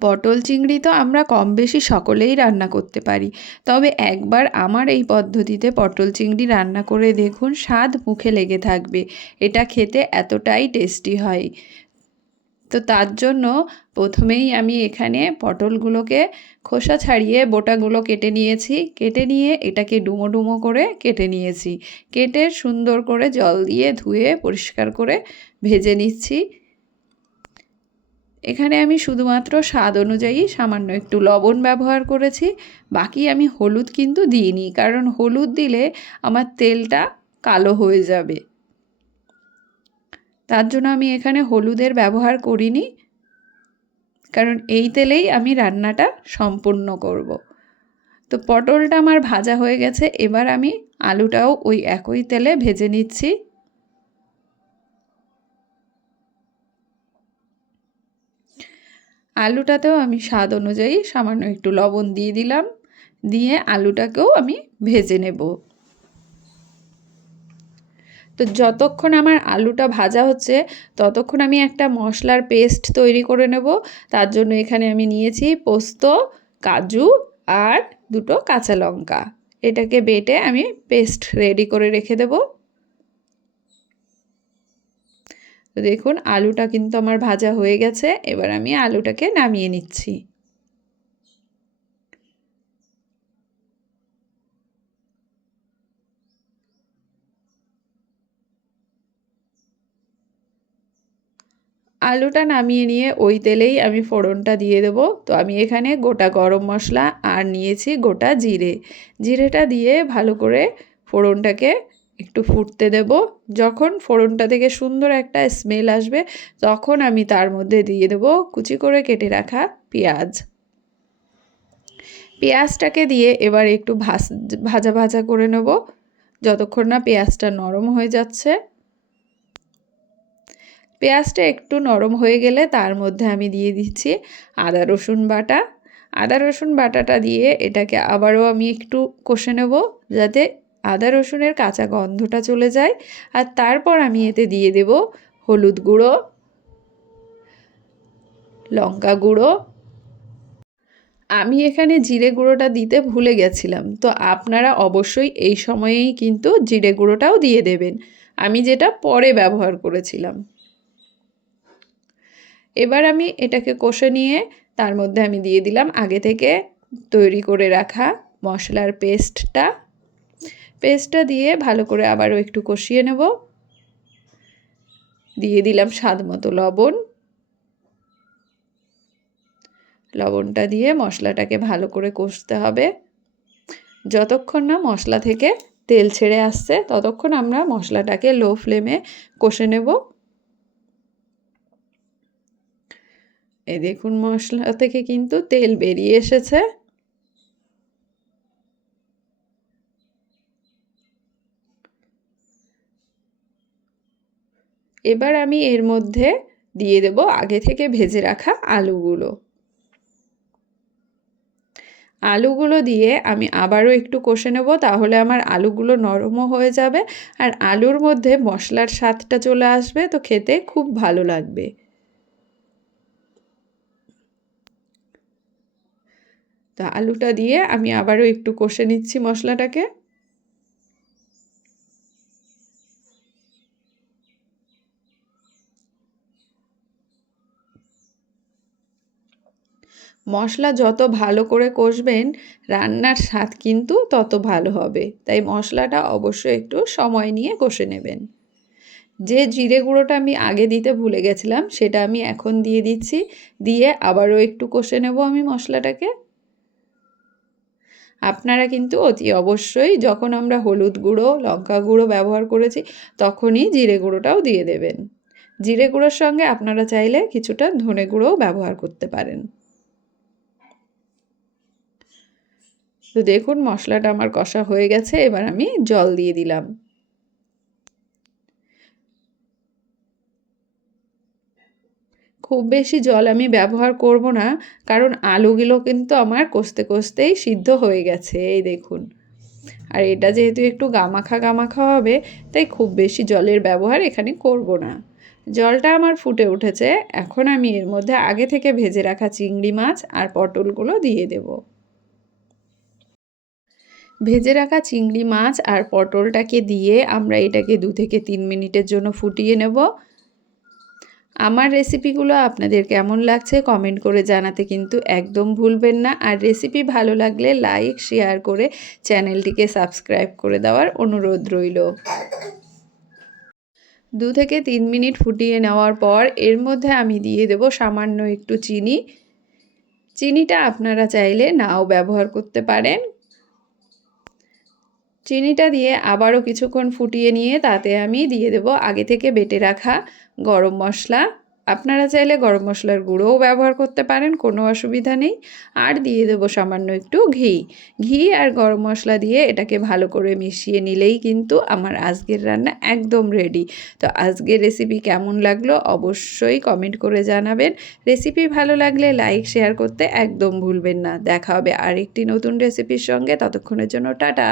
পটল চিংড়ি তো আমরা কম বেশি সকলেই রান্না করতে পারি, তবে একবার আমার এই পদ্ধতিতে পটল চিংড়ি রান্না করে দেখুন, স্বাদ মুখে লেগে থাকবে। এটা খেতে এতটাই টেস্টি হয়। তো তার জন্য প্রথমেই আমি এখানে পটলগুলোকে খোসা ছাড়িয়ে বোটাগুলো কেটে নিয়েছি। কেটে নিয়ে এটাকে ডুমো ডুমো করে কেটে নিয়েছি। কেটে সুন্দর করে জল দিয়ে ধুয়ে পরিষ্কার করে ভেজে নিচ্ছি। এখানে আমি শুধুমাত্র স্বাদ অনুযায়ী সামান্য একটু লবণ ব্যবহার করেছি। বাকি আমি হলুদ কিন্তু দিইনি, কারণ হলুদ দিলে আমার তেলটা কালো হয়ে যাবে। তার জন্য আমি এখানে হলুদের ব্যবহার করিনি, কারণ এই তেলেই আমি রান্নাটা সম্পূর্ণ করব। তো পটলটা আমার ভাজা হয়ে গেছে, এবার আমি আলুটাও ওই একই তেলে ভেজে নিচ্ছি। আলুটাতেও আমি স্বাদ অনুযায়ী সামান্য একটু লবণ দিয়ে দিলাম, দিয়ে আলুটাকেও আমি ভেজে নেব। তো যতক্ষণ আমার আলুটা ভাজা হচ্ছে ততক্ষণ আমি একটা মশলার পেস্ট তৈরি করে নেব। তার জন্য এখানে আমি নিয়েছি পোস্ত, কাজু আর দুটো কাঁচা লঙ্কা। এটাকে বেটে আমি পেস্ট রেডি করে রেখে দেব। তো দেখুন আলুটা কিন্তু আমার ভাজা হয়ে গেছে, এবার আমি আলুটাকে নামিয়ে নিচ্ছি। আলুটা নামিয়ে নিয়ে ওই তেলেই আমি ফোড়নটা দিয়ে দেবো। তো আমি এখানে গোটা গরম মশলা আর নিয়েছি গোটা জিরে। জিরেটা দিয়ে ভালো করে ফোড়নটাকে একটু ফুটতে দেব। যখন ফোড়নটা থেকে সুন্দর একটা স্মেল আসবে তখন আমি তার মধ্যে দিয়ে দেব কুচি করে কেটে রাখা পেঁয়াজ। পেঁয়াজটাকে দিয়ে এবার একটু ভাজা ভাজা করে নেব যতক্ষণ না পেঁয়াজটা নরম হয়ে যাচ্ছে। পেঁয়াজটা একটু নরম হয়ে গেলে তার মধ্যে আমি দিয়ে দিচ্ছি আদা রসুন বাটা। আদা রসুন বাটাটা দিয়ে এটাকে আবারও আমি একটু কষে নেব, যাতে আদা রসুনের কাঁচা গন্ধটা চলে যায়। আর তারপর আমি এতে দিয়ে দেব হলুদ গুঁড়ো, লঙ্কা গুঁড়ো। আমি এখানে জিরে গুঁড়োটা দিতে ভুলে গেছিলাম, তো আপনারা অবশ্যই এই সময়েই কিন্তু জিরে গুঁড়োটাও দিয়ে দেবেন, আমি যেটা পরে ব্যবহার করেছিলাম। এবার আমি এটাকে কষে নিয়ে তার মধ্যে আমি দিয়ে দিলাম আগে থেকে তৈরি করে রাখা মশলার পেস্টটা দিয়ে ভালো করে আবারও একটু কষিয়ে নেব। দিয়ে দিলাম স্বাদ মতো লবণ। লবণটা দিয়ে মশলাটাকে ভালো করে কষতে হবে। যতক্ষণ না মশলা থেকে তেল ছেড়ে আসছে ততক্ষণ আমরা মশলাটাকে লো ফ্লেমে কষে নেব। এই দেখুন মশলা থেকে কিন্তু তেল বেরিয়ে এসেছে। এবার আমি এর মধ্যে দিয়ে দেব আগে থেকে ভেজে রাখা আলুগুলো। আলুগুলো দিয়ে আমি আবারও একটু কষে নেব, তাহলে আমার আলুগুলো নরমও হয়ে যাবে আর আলুর মধ্যে মশলার স্বাদটা চলে আসবে, তো খেতে খুব ভালো লাগবে। তো আলুটা দিয়ে আমি আবারও একটু কষে নিচ্ছি মশলাটাকে। মশলা যত ভালো করে কষবেন রান্নার স্বাদ কিন্তু তত ভালো হবে, তাই মশলাটা অবশ্যই একটু সময় নিয়ে কষে নেবেন। যে জিরে গুঁড়োটা আমি আগে দিতে ভুলে গেছিলাম সেটা আমি এখন দিয়ে দিচ্ছি, দিয়ে আবারও একটু কষে নেব আমি মশলাটাকে। আপনারা কিন্তু অতি অবশ্যই যখন আমরা হলুদ গুঁড়ো, লঙ্কা গুঁড়ো ব্যবহার করেছি তখনই জিরে গুঁড়োটাও দিয়ে দেবেন। জিরে গুঁড়োর সঙ্গে আপনারা চাইলে কিছুটা ধনে গুঁড়োও ব্যবহার করতে পারেন। তো দেখুন মশলাটা আমার কষা হয়ে গেছে, এবার আমি জল দিয়ে দিলাম। খুব বেশি জল আমি ব্যবহার করব না, কারণ আলুগুলো কিন্তু আমার কষতে কষতেই সিদ্ধ হয়ে গেছে, এই দেখুন। আর এটা যেহেতু একটু গামাখা গামাখা হবে তাই খুব বেশি জলের ব্যবহার এখানে করব না। জলটা আমার ফুটে উঠেছে। এখন আমি এর মধ্যে আগে থেকে ভেজে রাখা চিংড়ি মাছ আর পটলগুলো দিয়ে দেব। ভেজে রাখা চিংড়ি মাছ আর পটলটাকে দিয়ে আমরা এটাকে 2 থেকে 3 মিনিটের জন্য ফুটিয়ে নেব। আমার রেসিপিগুলো আপনাদের কেমন লাগছে কমেন্ট করে জানাতে কিন্তু একদম ভুলবেন না। আর রেসিপি ভালো লাগলে লাইক শেয়ার করে চ্যানেলটিকে সাবস্ক্রাইব করে দেওয়ার অনুরোধ রইল। 2 থেকে 3 মিনিট ফুটিয়ে নেওয়ার পর এর মধ্যে আমি দিয়ে দেব সামান্য একটু চিনি। চিনিটা আপনারা চাইলে নাও ব্যবহার করতে পারেন। চিনিটা দিয়ে আবারও কিছুক্ষণ ফুটিয়ে নিয়ে তাতে আমি দিয়ে দেব আগে থেকে বেটে রাখা গরম মশলা। আপনারা চাইলে গরম মশলার গুঁড়োও ব্যবহার করতে পারেন, কোনো অসুবিধা নেই। আর দিয়ে দেব সামান্য একটু ঘি আর গরম মশলা দিয়ে এটাকে ভালো করে মিশিয়ে নিলেই কিন্তু আমার আজকের রান্না একদম রেডি। তো আজকের রেসিপি কেমন লাগলো অবশ্যই কমেন্ট করে জানাবেন। রেসিপি ভালো লাগলে লাইক শেয়ার করতে একদম ভুলবেন না। দেখা হবে আরেকটি নতুন রেসিপির সঙ্গে, ততক্ষণের জন্য টাটা।